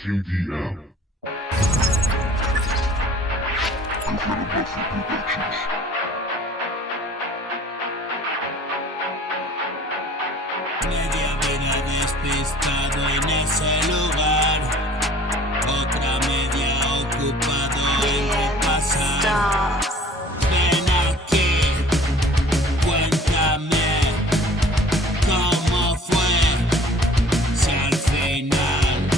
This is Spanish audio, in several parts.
KDM. Productions. Media vida despistado en ese lugar, otra media ocupado en repasar. Ven aquí, cuéntame cómo fue, si al final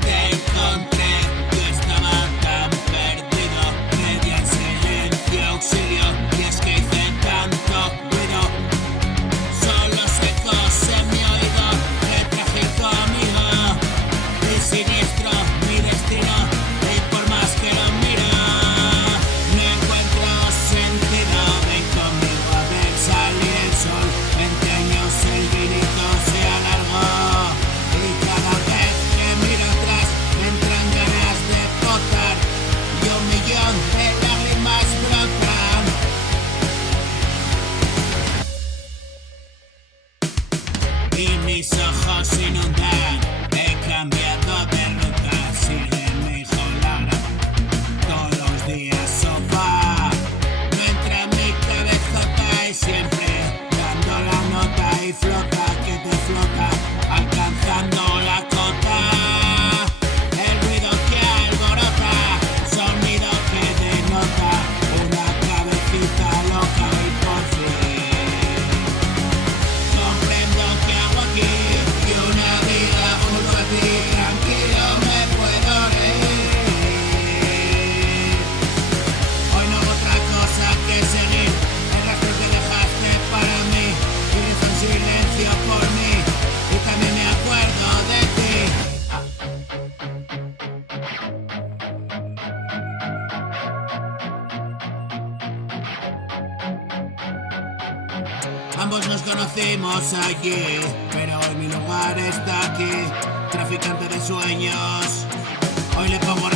te encontré. Yo estaba tan perdido, media en silencio, auxilio, y es que hice tanto ruido. Solo ecos en mi oído, el trágico amigo y siniestro mi destino, y por más que lo miro no encuentro sentido. Ven conmigo a ver salir el sol, 20 años el vinito se alargó, y cada vez que miro atrás me entran ganas de botar y 1.000.000 de lágrimas brotan. Y mis ojos se inundan, he cambiado de ruta, sigue mi hijo Lara, todos los días sofá, no entra en mi cabezota y siempre dando la nota y flota que te flota, alcanzando la cota, el ruido que alborota, sonido que denota, una cabecita loca y por fin comprendo que hago aquí, y una vida junto a ti, tranquilo me puedo reír. Hoy no hago otra cosa que seguir el rastro que dejaste para mí, y rezo en silencio por mí, y también me acuerdo de ti. Ambos nos conocimos allí, pero hoy mi lugar está aquí, traficante de sueños. Hoy le pongo